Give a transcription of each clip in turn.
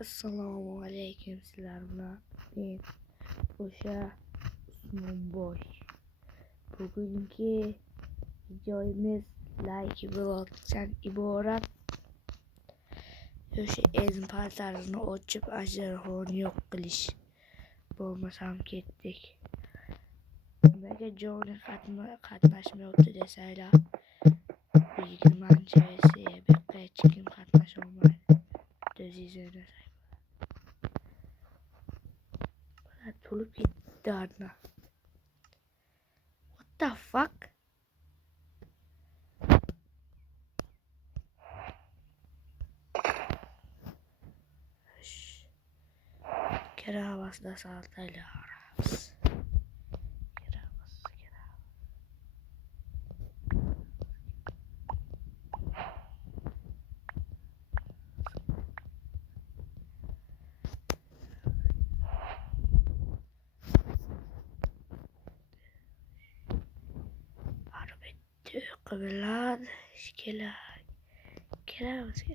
Assalomu alaykum sizlar bilan men o'sha Usmonboy. Bugungi videomiz like vlogdan iborat. O'sha ezin paltarini ochib ajdarhoni yo'q qilish. Bo'lmasam ketdik. Nimaga Joni qatnashmayapti desanglar, 20-chi versiya hech kim qatnasha olmaydi. O'zingizlar tulib ketdi arna. What the fuck? Keravasda saltaylarimiz. Keravas. Arbette qiblat kerak. Keravas.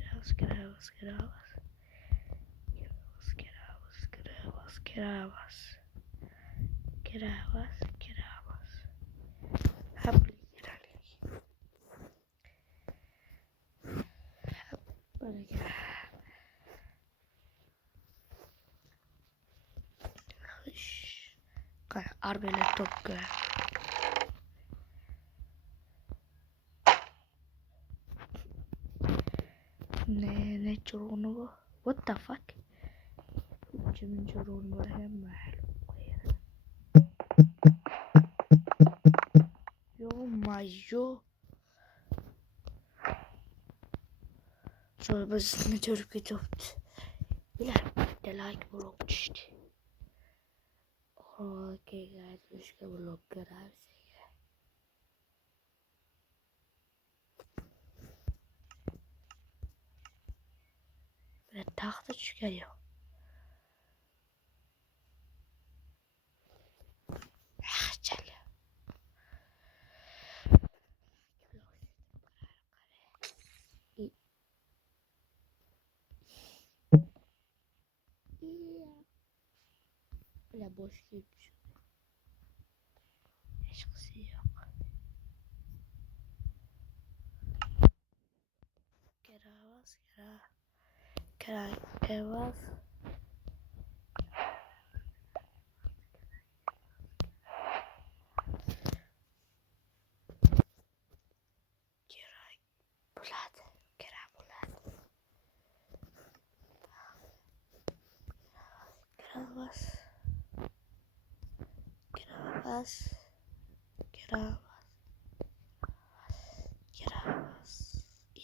Arbelet topga. Ne çorunu bu? What the fuck? Kimin çorunu var hem Yo mayo. Çorbasını çoruk toptu. Biler de like blog düştü. Okay guys, başka blog görürüz. Böyle tahta çıkıyor. Çal. Böyle boş gibi. Hiçbir şey yok. Keravas.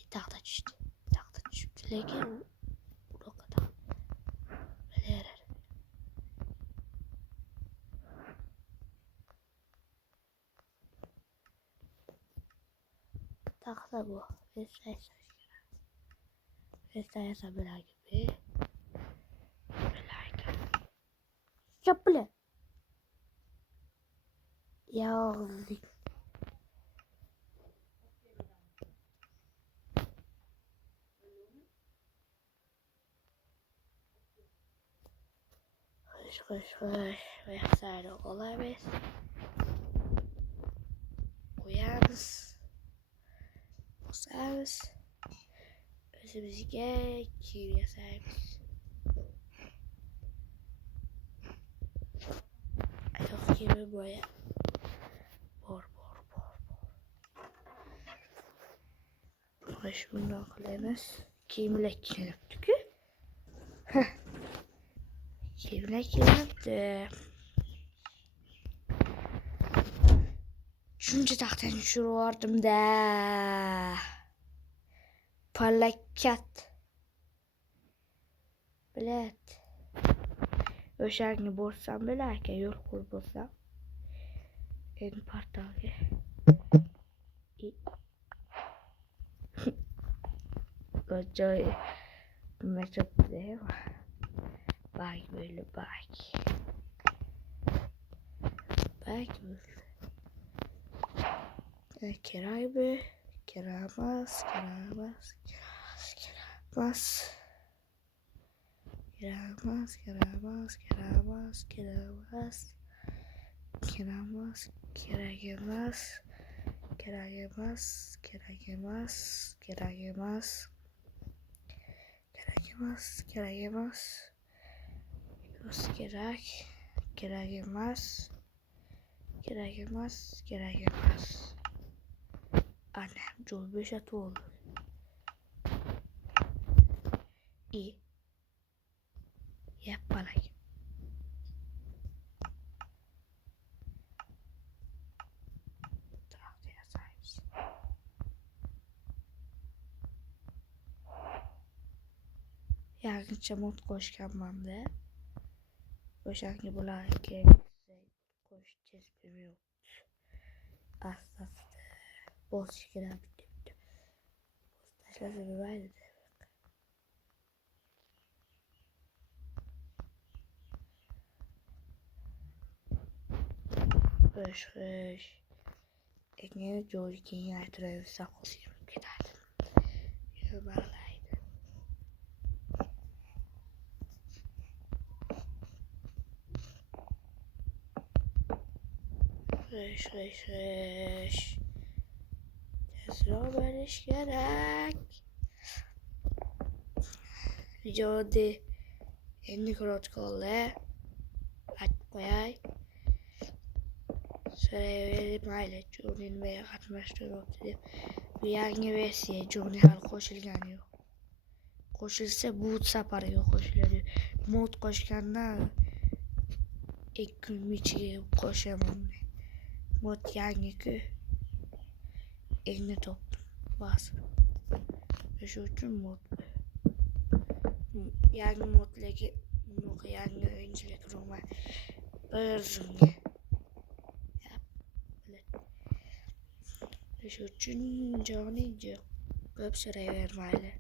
Tahta düştü. Lekin o kadar. Bilir. Tahta bu. Vestaysa böyle gibi. Çöple. Yazık. Hoş. Vesaire olabilir. Koyarız. Basarız. Özümüzge kimya servis. Yok gibi boya. Bor. Hoş bundan koyarız. Kimlek yaptık. Kimlek yaptı. Üçüncü taxtdan düşürüyordum da. Parlakat. Bilet. Öşarını borsam bilerken yol kurbolsam. En partağı. Koca meşhur değil mi? Bak böyle bak. Bak böyle. Keravas. Kerak emas, kerak emas. Annem çok beşat oldu. İyi. Yap bana. Tahtaya sahipsin. Yargıça mod koşkanmam da. Koşanki bular ki koş tespimi yok. Asla boz şeker bitti. Taşlası bir vardı da. Koş. Ekmeği George'in yatırıyor. Sakosuyum giderdim. Yuvarlaydı. Koş. Tesla barış gerek. Videoda endi protokolle açmayay. Söyleyelim aile Johnny'nin katmıştırıp dedim. Bir yangi versiye Johnny hal koşulgan yok. Koşulsa bu saparga koşuladi. Mod koşganda 2 kun içi koşamam. Mod yangi eline top bas. Şu için mod. Yangi modlaki yangi oyunculuk roman. Örzünge. Şu için Johnny köp süre vermeli.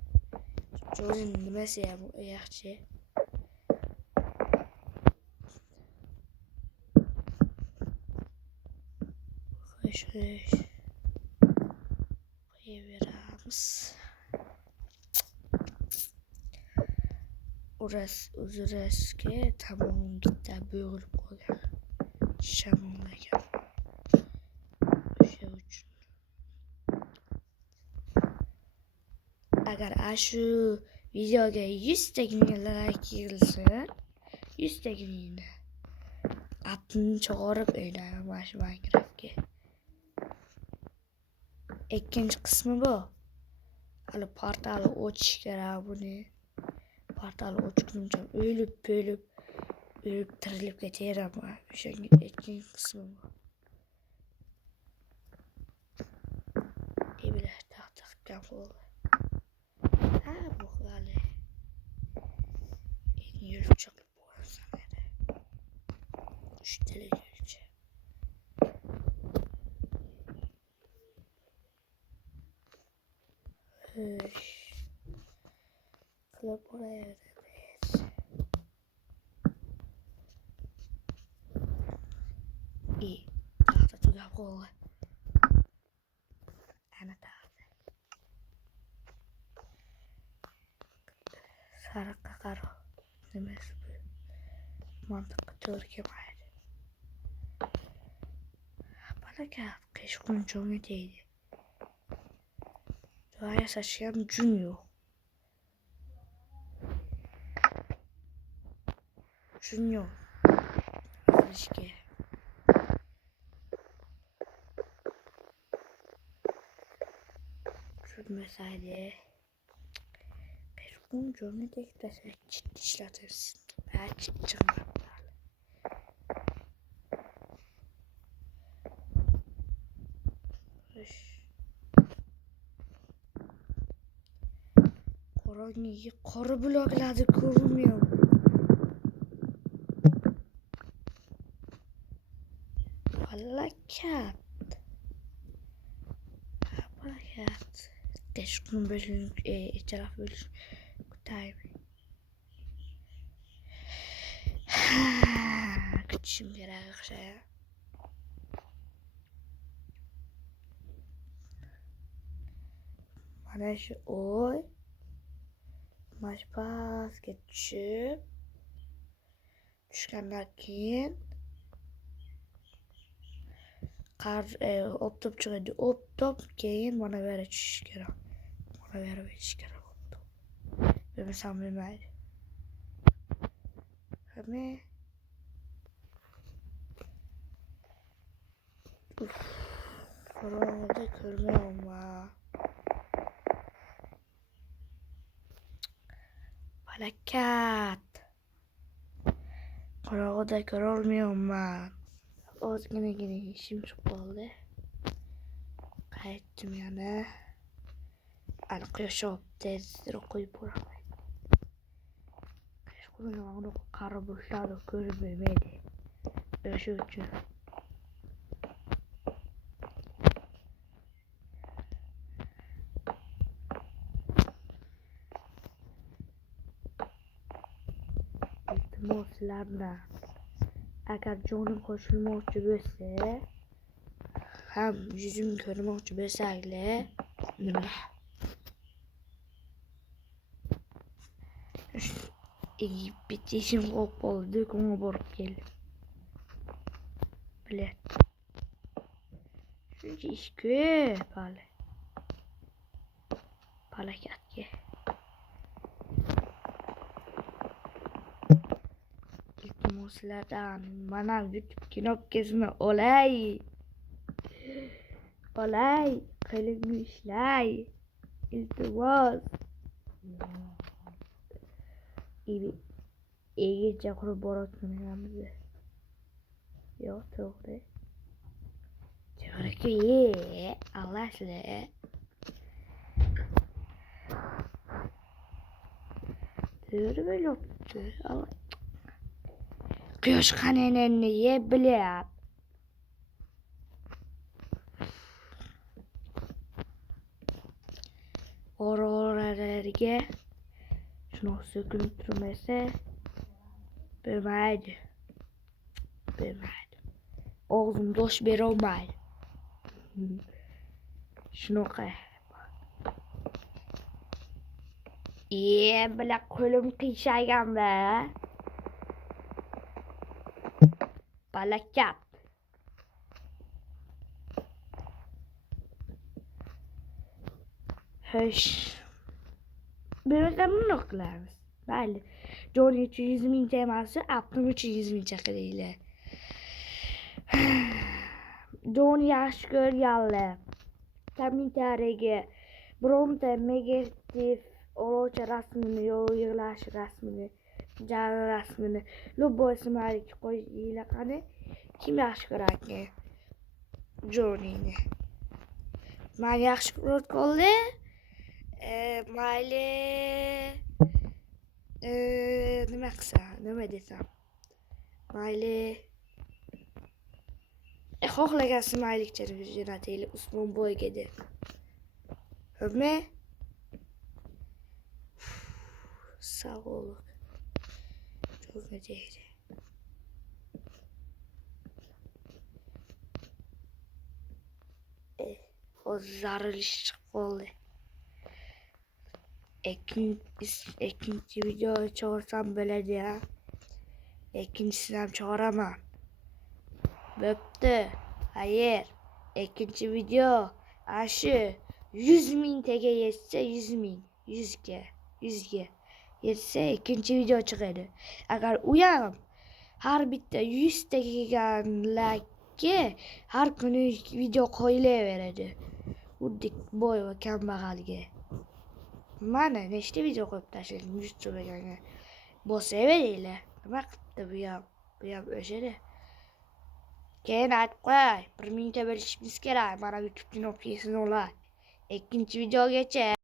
Johnny nimesi ya bu yaxşı. Koş. Koyuveramiz. Uzurasga tamom bitta bo'g'ilib qolgan. Shamollagan. O'sha uchun. Agar shu videoga 100 ta like yig'ilsa, 100 ta appni chiqarib o'ynaman mana shu Minecraftga. Ikkinchi qismi bu. Hali portalni ochish kerak buni. Portalni ochguncha o'lib tirilib keteraman. O'shanga ikkinchi qismi bu. Ebilar taxtaqdan bo'ldi. Ha, bu hali. Yurib chiqib bo'lsam edi. 3 talik yurcha. Qilib bo'laveramiz. Taxta tugab qoldi. Ana taxta. Sariqqa qaro. Nimasi bu? Mantiqqa to'g'ri kelmaydi. Balaga qishqun cho'ngi deydi. Duo yasashga ham jun yo'q. Jun yo'q. Qilishga. Tutmasaydi. Qishqun cho'ngi tektasak ishlatasiz. Chiqmadi. Qo'rg'onga qora bloklarni ko'rmayman. Halakat. Qishqun bo'lsin, taraf bo'lsin. Kutayım. Kutishim kerak o'xshaydi. Mana shu oy pastga tushib tushgandan keyin optop chiqadi. Optop keyin mana bu yerga tushish kerak. Mana bu yerga berish kerak optop. Bilmasam bilmaydi. Hamma qorong'ida ko'rmayapman. Balakat. Qorong'ida ko'rolmayapman. Ozginagina ishim chiqib qoldi. Qaytdim yana. Ana quyosh chiqibdi, tezroq qo'yib boraman. Quyosh qo'ygan qari boshladi, ko'rib bermaydi. O'sha uchun. Iltimoslardan agar jonim qo'shilmoqchi bo'lsa, ham yuzim ko'rmoqchi bo'lsanglar, nima? Bitta ishim qolib qoldi, do'konga borib keldim. Bilet. Shuncha ish ko'p hali. Balakatga. Iltimoslardan mana YouTube knopkasini olay. Qo'limni ishlay. Iltimos. Egacha qurib borayotganimiz. Yo'q, to'g'ri. To'g'ri-ku, Allah sizlar. To'g'ri bo'lyapti. Quyosh qanini yeb bilyapti. Oralarga shunaqa so'kinib turmasa bo'lmaydi. Og'zim dosh berolmaydi. Shunaqa. Bilan qo'lim qiyshaganda. Balakat. Hoş. Biraz da bunu qilamiz. Mayli. Jo'ni 300 mingcha emas, appim 300 mingcha qilaylik. Jo'ni yaxshi ko'rganlar. Kommentariyaga bironta negativ olovchi rasmini, yig'lash rasmini, jari rasmini, любой smaylik qo'yinglar qani. Kim yaxshi ko'rarkan? Jo'nini. Men yaxshi ko'rib mayli nima qilsam, nima desam? Mayli xohlagan smaylikchani jo'nataylik Usmon boyga deb. Xo'pmi? Sog'lik. Cho'g'ma deydi. Hozir zarilish chiqib qoldi. Ikkinchi video chiqarsam bo'ladi ya. Ikkinchisini ham chiqaraman. Bo'pti. Hayır. İkinci video aşı 100 mingtaga yetsa 100 ming. 100ga yetsa ikinci video chiqadi. Agar u ham har bitta 100 taga kelganlarga har kuni video qo'yilaveradi. Uddik boy va kambag'alga. Mana nechta video qo'yib tashladim 100 so'raganga. Bosaveringlar. Nima qilibdi bu ham o'shada. Keyin aytib qo'y, 1000 ta bo'lishimiz kerak. Mana YouTube knopkasini olay. Ikkinchi videogacha